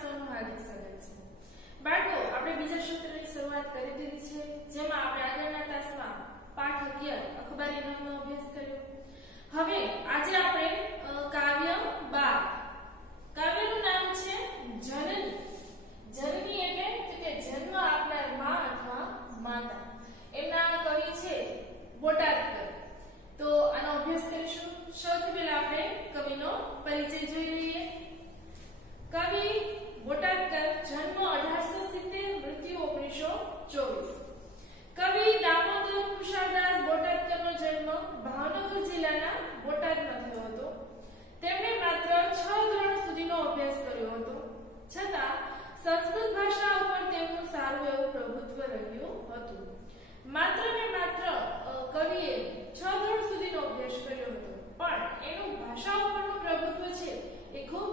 સૌનું હાર્દિક સ્વાગત છે। બાળકો, આપણે બીજા સત્રની શરૂઆત કરી દીધી છે, જેમાં આપણે આગળના ક્લાસમાં પાઠ 11 અખબારી નોંધનો અભ્યાસ કર્યો। હવે આજે આપણે કાવ્ય 12 કાવ્યનું નામ છે જનની। જનની એટલે કે જન્મ આપનાર માં અથવા માતા। એમના કવિ છે બોટાદકર। તો આનો અભ્યાસ કરીશું। સૌથી પહેલા આપણે કવિનો પરિચય જોઈ લઈએ। કવિ બોટાદકર, જન્મ 1870, મૃત્યુ 1924। કવિ દામોદર કુશાલદાસ બોટાદકરનો જન્મ ભાવનગર જિલ્લાના બોટાદમાં થયો હતો। તેમણે માત્ર 6 ધોરણ સુધીનો અભ્યાસ કર્યો હતો, છતાં સંસ્કૃત ભાષા ઉપર તેમનું સારું એવું પ્રભુત્વ રહ્યું હતું। માત્ર ને માત્ર કવિએ 6 ધોરણ સુધીનો અભ્યાસ કર્યો હતો, પણ એનું ભાષા ઉપરનું પ્રભુત્વ છે એ ખૂબ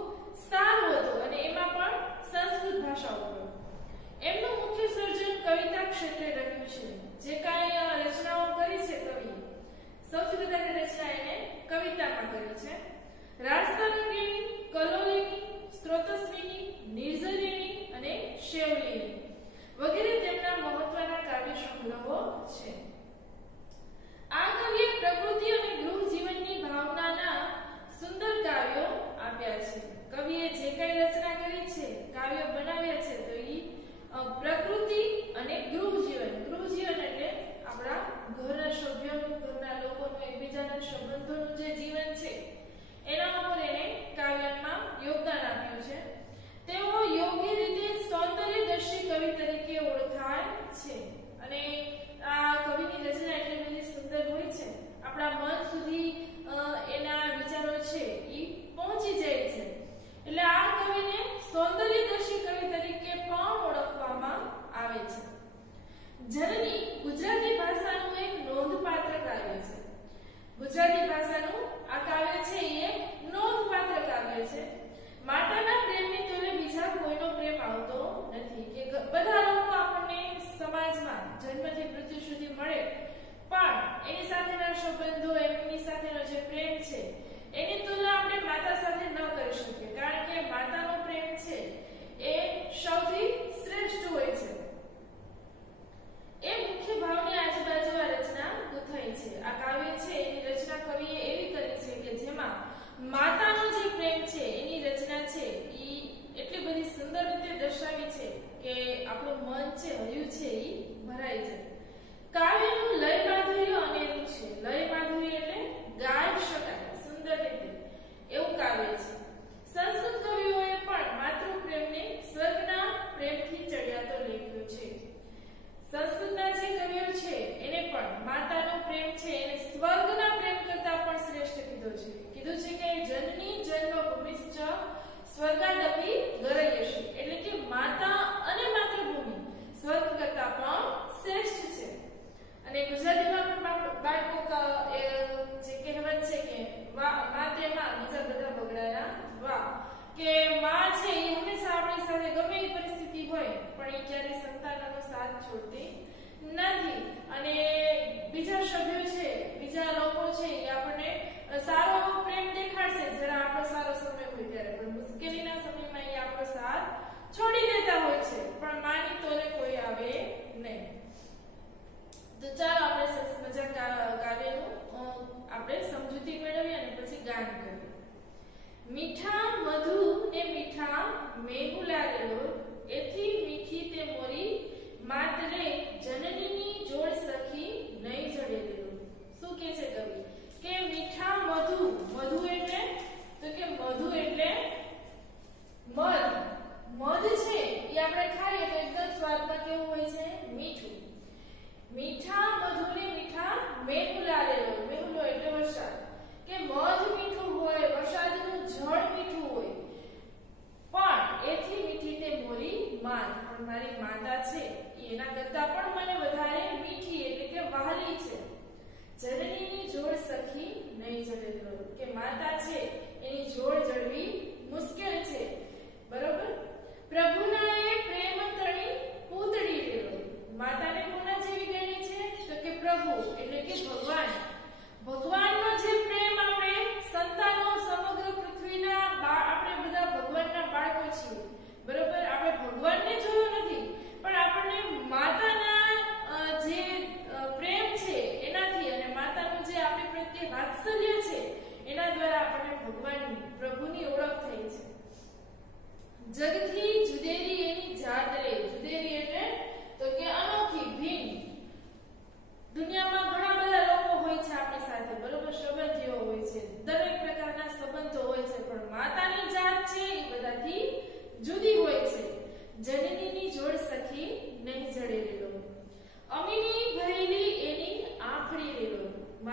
સારું હતું, અને એમાં પણ સંસ્કૃત ભાષા ઉપર। એમનું મુખ્ય સર્જન કવિતા ક્ષેત્રે રહ્યું છે। જે કાંઈ રચનાઓ કરી છે કવિએ, સૌથી વધારે રચના એને કવિતામાં કરી છે। રાજતારણ્યની, કલોલીની, સ્ત્રોતસ્વીની, નિર્ઝરીની અને શેવલીની વગેરે તેમના મહત્વના કાવ્ય સંગ્રહો છે। આ કવિએ પ્રકૃતિ અને ગૃહ જીવનની ભાવનાના સુંદર કાવ્યો આપ્યા છે। કવિએ જે કંઈ રચના કરી છે, કાવ્યો બનાવ્યા છે, તો એ પ્રકૃતિ અને ગૃહ જીવન એટલે આપણા ઘરના સભ્યોનું, ઘરના લોકોનું, એકબીજાના સંબંધોનું જે જીવન છે એના ઉપર એને કાવ્યમાં યોગદાન આપ્યું છે। તેઓ યોગ્ય રીતે સૌંદર્યદર્શી કવિ તરીકે ઓળખાય છે, અને આ કવિની રચના એટલી બધી સુંદર હોય છે, આપણા મન સુધી એના વિચારો છે એ પહોંચી જાય છે। એટલે આ કવિને સૌંદર્યદર્શી કવિ તરીકે પણ ઓળખવામાં આવે છે। જનની ગુજરાતી ભાષાનું એક નોંધપાત્ર કાવ્ય છે। ગુજરાતી ભાષાનું આ કાવ્ય છે એ એક નોંધપાત્ર કાવ્ય છે। માતાના પ્રેમની તોલે બીજા કોઈનો પ્રેમ આવતો નથી, કે બધા લોકો આપણને સમાજમાં જન્મથી મૃત્યુ સુધી મળે, પણ એની સાથેના સંબંધો, એમની સાથેનો જે પ્રેમ છે એની તુલના આપણે માતા સાથે ન કરી શકીએ, કારણ કે માતાનો પ્રેમ છે એ સૌથી શ્રેષ્ઠ હોય છે। એ મુખ્ય ભાવની આજુબાજુ આ રચના ગૂંથાઈ છે। આ કાવ્ય છે એની રચના કવિએ એવી કરી છે કે જેમાં માતાનો જે પ્રેમ છે એની રચના છે એ એટલી બધી સુંદર રીતે દર્શાવી છે કે આપણું મન છે, હૈયું છે એ ભરાઈ જાય। કાવ્યનું લય માધુર્ય અનેરું છે। લય માધુર્ય એટલે ગાઈ શકાય સુંદર રીતે એવું કાવ્ય છે। સંસ્કૃત કવિઓએ પણ માતૃ પ્રેમને સ્વર્ગના પ્રેમથી ચડિયાતો લખ્યો છે। સંસ્કૃતના જે કવિઓ છે એને પણ માતાનો પ્રેમ છે એને સ્વર્ગના પ્રેમ કરતા પણ શ્રેષ્ઠ કીધું છે કે જનની જન્મભૂમિશ્ચ સ્વર્ગાદપી ગરયસી, એટલે કે માતા અને માતૃભૂમિ સ્વર્ગ કરતા પણ શ્રેષ્ઠ છે। અને ગુજરાતીમાં પણ બાળકો જે કહેવત છે કે માં તેમાં બીજા બધા બગડાના વાહ, કે માં છે એ હંમેશા આપણી સાથે ગમે એ પરિસ્થિતિ હોય પણ એ ક્યારેય સંતાનનો સાથ છોડતી નથી, અને બીજા સભ્યો છે, બીજા લોકો છે એ આપણને સારો પ્રેમ દેખાડશે જરા આપણો સારો સમય હોય ત્યારે, પણ મુશ્કેલીના સમયમાં એ આપણો સાથ છોડી દેતા હોય છે, પણ માની તોલે કોઈ આવે નહીં। તો ચાલો આપણે સરસ મજા કાવ્યનું આપણે સમજૂતી મેળવીએ અને પછી ગાન કરીએ। મીઠા મધુ ને મીઠા મેહુલા રેલો, એથી મીઠી તે મોરી માતરે જનનીની જોડ સખી નહીં જડે દેલો। શું કહે છે કવિ કે મીઠા મધુ, મધુ એટલે તો કે મધુ એટલે મધ। મધ છે એ આપણે ખાઈએ તો એકદમ સ્વાદમાં કેવું હોય છે? મીઠું। મીઠા મધુ ને મીઠા મેહુલા રેલો, મેહુલો એટલે વરસાદ, કે મધ મીઠું હોય, વરસાદનું જળ મીઠું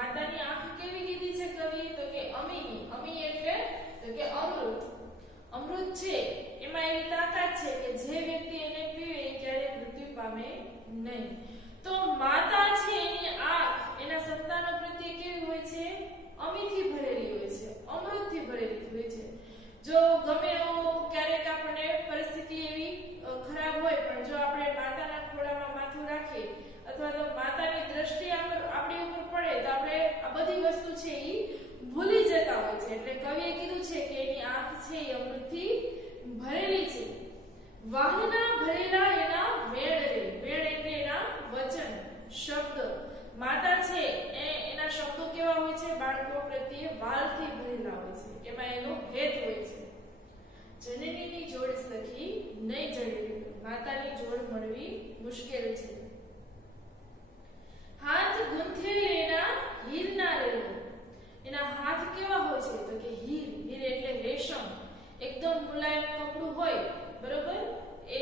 માતાની આંખ કેવી કીધી છે કવિએ? તો કે અમીની. અમી એટલે તો કે અમૃત. અમૃત છે એમાં એવી તાકાત છે કે જે વ્યક્તિ એને પીવે એ ક્યારેય મૃત્યુ પામે નહીં. તો માતા છે એની આંખ એના સંતાનો પ્રત્યે કેવી હોય છે? અમીથી ભરેલી હોય છે, અમૃતથી ભરેલી હોય છે. જો ગમે એવો ક્યારેક આપણને પરિસ્થિતિ એવી ખરાબ હોય પણ જો આપણે માતાના ખોળામાં માથું રાખીએ અથવા તો માતાની દ્રષ્ટિ આપણી ઉપર પડે તો આપણે આ બધી વસ્તુ છે એ ભૂલી જતા હોય છે. એટલે કવિએ કીધું છે કે એની આંખ છે એ અમૃતથી ભરેલી છે. વાહના ભરેલા એના વેણ રે. વેણ એટલે એના વચન, શબ્દ. માતા છે એના શબ્દો કેવા હોય છે? બાળકો પ્રત્યે વાલથી ભરેલા હોય છે. એમાં એનો હેત હોય છે. જનનીની જોડ સખી નહીં જડે. માતાની જોડ મળવી મુશ્કેલ છે. હાથ ગુંથે એના હીરના રેલો. એના હાથ કેવા હોય છે? તો કે હીર. હીર એટલે રેશમ. એકદમ મુલાયમ કપડું હોય, બરોબર? એ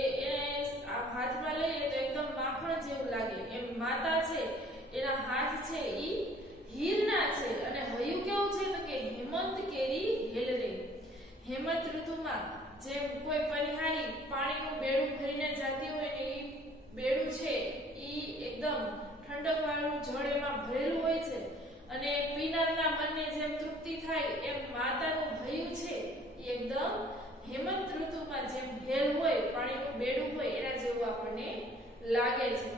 હાથમાં લઈએ તો એકદમ માખણ જેવું લાગે. એમ માતા છે એના હાથ છે ઈ હીરના છે. અને હયું કેવું છે? તો કે હેમંત કેરી હેલરે. હેમંત ઋતુમાં જેમ કોઈ પનિહારી પાણીનું બેડું ભરીને જાતી હોય ને ઈ બેડું છે ઈ એકદમ ઠંડક વાળું જળ એમાં ભરેલું હોય છે અને પીનારના મનને જેમ તૃપ્તિ થાય એમ માતાનું હયું છે ઈ એકદમ હેમંત ઋતુમાં જેમ ભેલ હોય, પાણીનું બેડું હોય એના જેવું આપણને લાગે છે.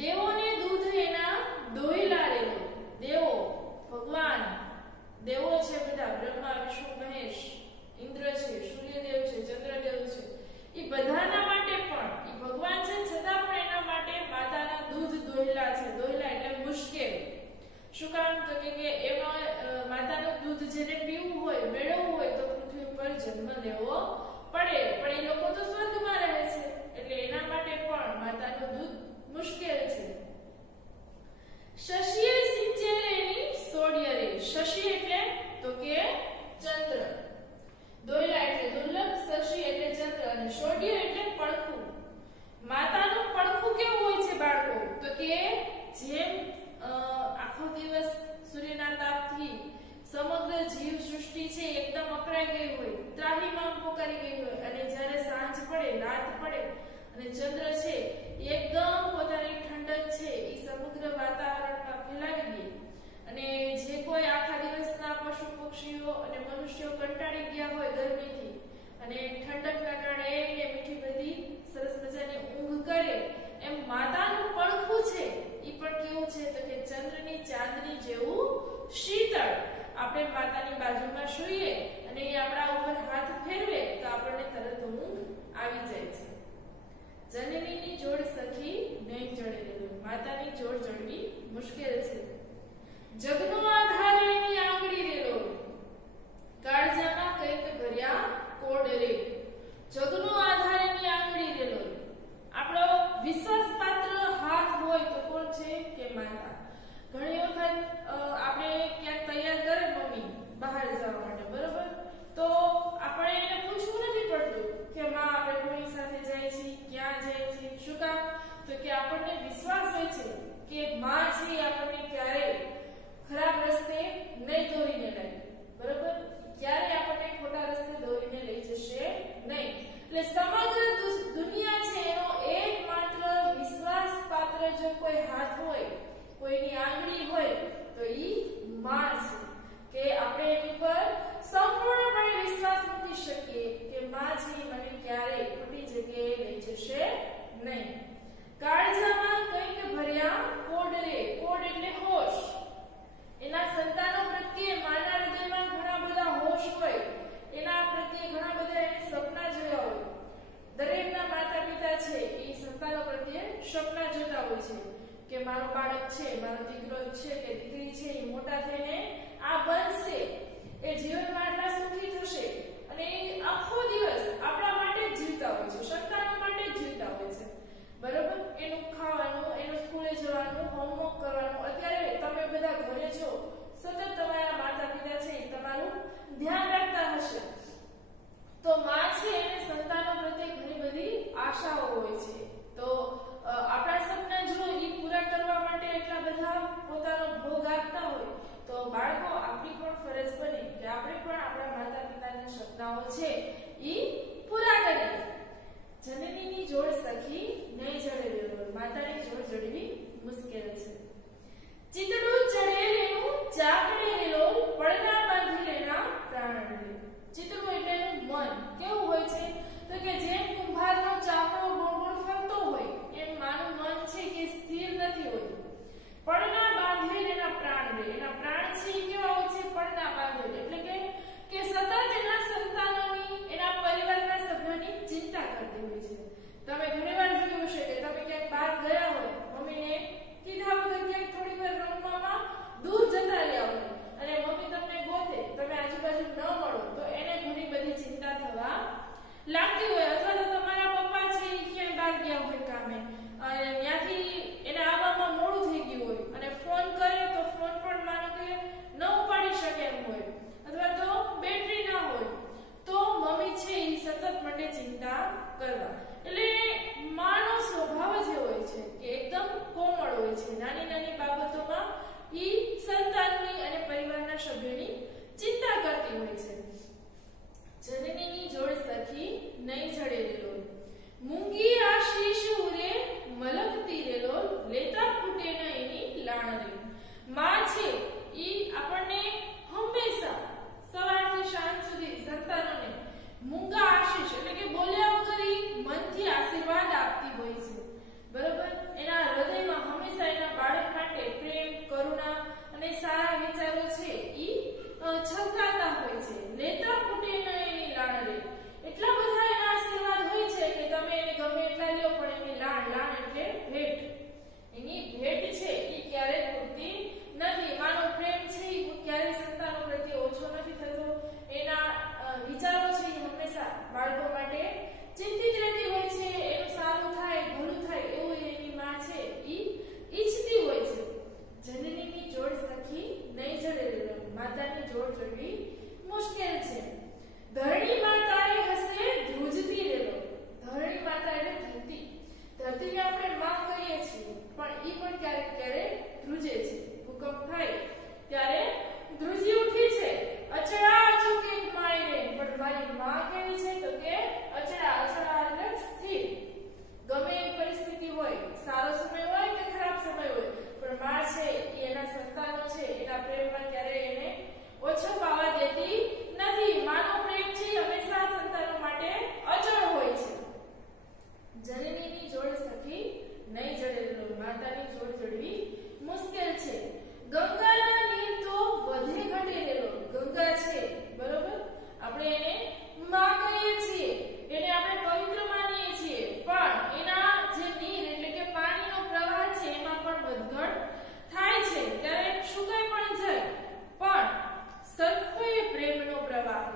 દેવોને દૂધ એના દોયલા રેલો. દેવો, ભગવાન, દેવો છે બધા, બ્રહ્મા, વિષ્ણુ, મહેશ, ઇન્દ્ર છે, સૂર્યદેવ છે, ચંદ્રદેવ છે, એ બધાના માટે પણ એ ભગવાન છે છતાં પણ એના માટે માતાના દૂધ દોયલા છે. દોયલા એટલે મુશ્કેલ. શું કામ? તો કે એમાં માતાનું દૂધ જેને પીવું હોય, મેળવવું હોય તો પૃથ્વી ઉપર જન્મ લેવો પડે. પણ એ લોકો તો સ્વર્ગમાં રહે છે એટલે એના માટે પણ માતાનું દૂધ મુશ્કેલ છે. શશીએ સિંચેલ એની સોડિય રે. શશી એટલે તો કે ચંદ્ર. દોયલા એટલે દુર્લભ, શશી એટલે ચંદ્ર અને સોડિય એટલે પડખું. માતાનું પડખું કેવું હોય છે બાળકો? તો કે જેમ આખો દિવસ સૂર્યના તાપથી સમગ્ર જીવ સૃષ્ટિ છે એકદમ અકળાઈ ગઈ હોય, ત્રાહીમામ પોકારી ગઈ હોય અને જ્યારે સાંજ પડે, રાત પડે અને ચંદ્ર છે એકદમ પોતાની ઠંડક છે એ સમગ્ર વાતાવરણમાં ફેલાવી દે અને જે કોઈ આખા દિવસના પશુ પક્ષીઓ અને મનુષ્યો કંટાળી ગયા હોય ગરમીથી અને ઠંડકના કારણે એમને મીઠી બધી સરસ મજાની ઊંઘ કરે એમ માતાનું પડખું છે ઈ પણ કેવું છે? તો કે ચંદ્રની ચાંદની જેવું શીતળ. આપણે માતાની બાજુમાં સૂઈએ અને એ આપણા ઉપર હાથ ફેરવે તો આપણને તરત ઊંઘ આવી જાય છે. જનનીની જોડ સખી નહીં જડે. માતાની જોડ જડવી મુશ્કેલ છે. જગનો આધાર એની આંગળી રેલો. કાળજામાં કંઈક ભર્યા કોડ રે. જગનો આધાર એની આંગળી રેલો. આપણો વિશ્વાસપાત્ર હાથ હોય તો કોણ છે? કે માતા. ઘણી વખત આપણે ક્યાંક તૈયાર કરે મમ્મી બહાર જવા માટે, બરોબર? તો આપણે એને પૂછવું નથી પડતું કે માં આપણે કોની સાથે જાય છીએ, ક્યાં જાય છીએ. શું કામ? તો કે આપણને વિશ્વાસ હોય છે કે માં છે આપણને ક્યારેય ખરાબ રસ્તે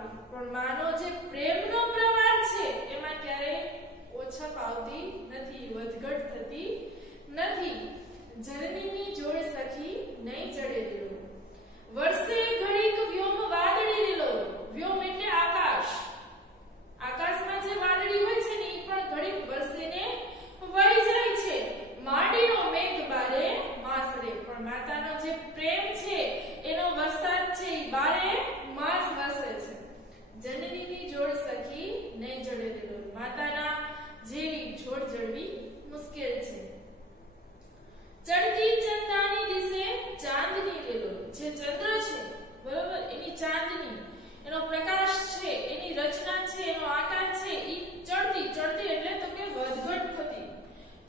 પાવી, પણ માનો જે પ્રેમનો પ્રવાહ છે એમાં ક્યારેય ઓછા પાવતી નથી, વધઘટ થતી નથી. જનનીની જોડ સખી નહીં જડે રેલો, વર્ષે ઘડીક વ્યોમ વાદળી રેલો. વ્યોમ એટલે આકાશ. આકાશમાં જે વાદળી હોય છે ને એ પણ ઘડીક વરસીને વહી જાય છે. માંડીનો મેઘ બારે માસ રે, પણ માતાનો જે પ્રેમ છે એનો વરસાદ છે એ બારે માસ વરસે છે. જનનીની જોડ સખી નહીં જડે રેલો, માતાના જેવી જોડ જડવી મુશ્કેલ છે. ચડતી ચંદાની દિશે ચાંદની રેલો, જે ચંદ્ર છે બરોબર, એની ચાંદની, એનો પ્રકાશ છે, એની રચના છે, એનો આકાર છે, ઈ ચડતી ચડતી એટલે તો કે વધઘટ થતી.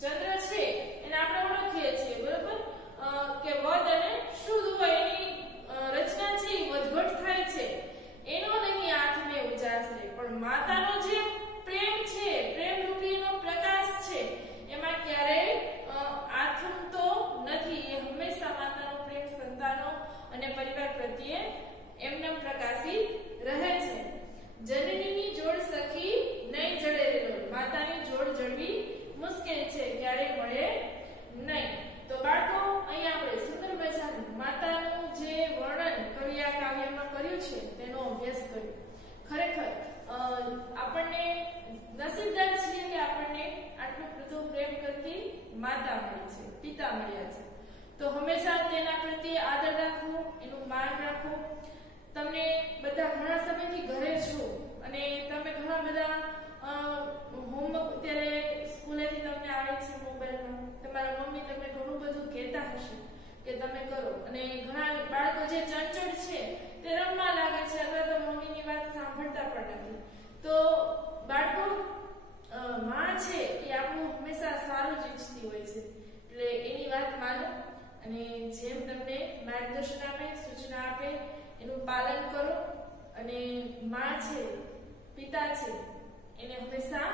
ચંદ્ર છે એને આપણે ઓળખીએ છીએ બરોબર કે વધ અને શુદ્ધ હોય એની રચના છે એ વધઘટ થાય છે, એનો નહીં આંખને ઉજાસ રે. પણ માતાનો જે પ્રેમ છે, પ્રેમ રૂપી એનો પ્રકાશ છે એમાં ક્યારેય આથમતો નથી. એ હંમેશા માતાનો પ્રેમ સંતાનો અને પરિવાર પ્રત્યે એમને પ્રકાશિત રહે છે. જનનીની જોડ સખી નહીં જડે રેલો, માતાની જોડ જડવી મુશ્કેલ છે, ક્યારેય મળે નહીં. તો બાળકો અહીંયા આપણે સુંદર મજાનું માતાનું જે વર્ણન કવિયા કાવ્યમાં કર્યું છે તેનો અભ્યાસ કર્યો. ખરેખર આપણને નસીબદાર છીએ કે આપણને આટલું બધું પ્રેમ કરતી માતા મળી છે, પિતા મળ્યા છે. તો હંમેશા તેના પ્રત્યે આદર રાખવો, એનું માન રાખવો. તમને બધા ઘણા સમયથી ઘરે છો અને તમે ઘણા બધા હોમવર્ક અત્યારે સ્કૂલેથી તમને આવે છે મોબાઈલમાં, તમારા મમ્મી તમને ઘણું બધું કહેતા હશે કે તમે કરો, અને ઘણા બાળકો જે ચંચળ છે તે રમવા લાગે છે અથવા તો મમ્મીની વાત સાંભળતા પણ નથી. તો બાળકો માં છે એ આપણું હંમેશા સારું જ ઈચ્છતી હોય છે, એટલે એની વાત માનો અને જેમ તમને માર્ગદર્શન આપે, સૂચના આપે એનું પાલન કરો. અને માં છે, પિતા છે, એને હંમેશા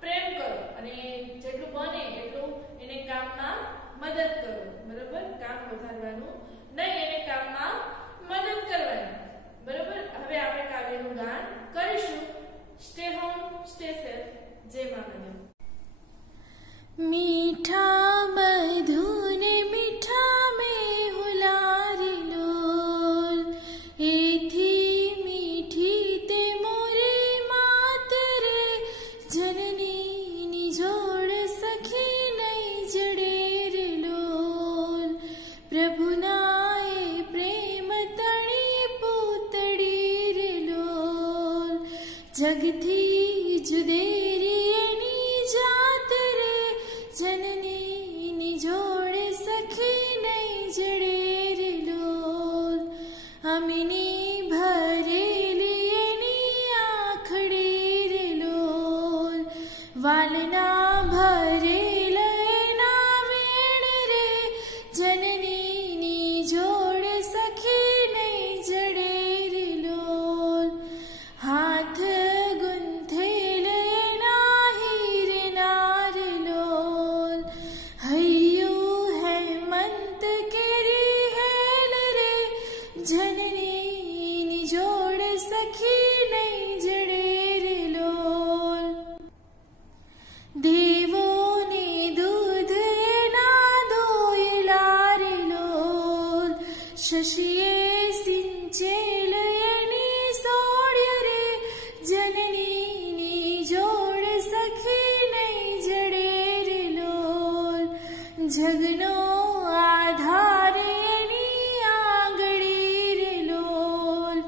પ્રેમ કરો અને જેટલું બને એટલું એને કામમાં મદદ કરો બરોબર. કામ વધારવાનું નહીં, એને કામમાં મદદ કરવાની બરોબર. હવે આપણે કાવ્યનું ગાન કરીશું. Stay home stay safe. જય મા મનુ. मीठा मधुन मीठा में हुलारी लोल, एथी मीठी ते मोरी मात रे, जननी ની જોડ સખી નહીં જડે રે લોલ. પ્રભુના એ પ્રેમ તણી પૂતળી રે લોલ, જગથી જુદેરી એની જાત રે, जननी ની જોડ સખી નહીં જડે રે લોલ. અમીની ભરેલી એની આંખડી રે લોલ, વાલના ભરેલ એના વેણ રે, જનની ની જોડ સખી નહીં જડે રે લોલ. હાથ ગુંથેલ એના હીરના રે લોલ, હૈયું હેમંત કેરી હેલ રે, જનની ની જોડ સખી નહીં જડે રે લોલ. દેવોને દૂધ એના દોયલા રે લોલ, શશીએ સિંચેલ એની સોડ્ય રે, જનની ની જોડ સખી નહીં જડે રે લોલ. જગનો આધાર એની આંગળી રે લોલ,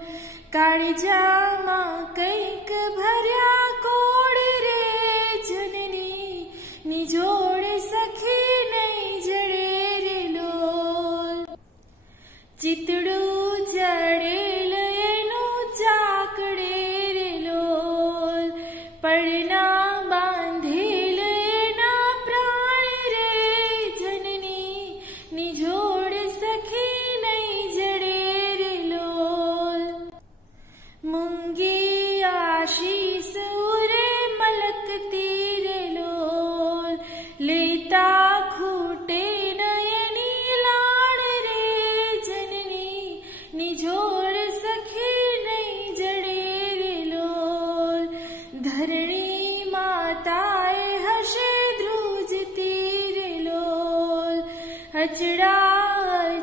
કાળજામાં કંઈક ભર્યા કોડ રે, જનની ની જોડ સખી નહીં જડે રે લોલ. ચિતડું ચડેલ એનું ચાકડે રે લોલ, પડના બાંધેલ એના પ્રાણ રે, જનની ની જોડ સખી નહીં જડે રે લોલ. મૂંગી આશીષ ઉરે મલકતી રે લોલ, લેતા ખૂટે નયની લાડ રે, જનની ની જોડ સખી નહીં જડે अचड़ा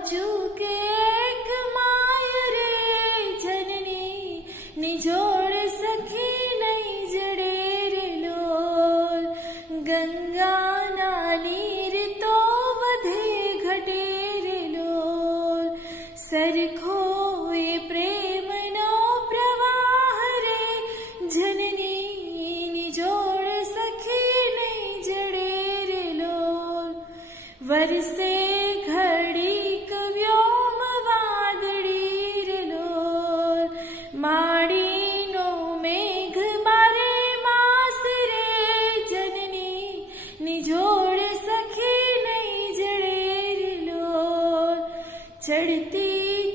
चूके एक माय रे जननी निजोड़ सखी नहीं जड़े रे लोल गंगा नानीर तो वधे घटे रे लोल सरखो ये प्रेम नो प्रवाह रे जननी निजोड़ सखी नहीं जड़े रे लोल वरसे घड़ी व्योम वादड़ी रे लोल माड़ी नो मेघ बारे मास रे जननी निजोड़ सखी नहीं जड़े रे लोल चढ़ती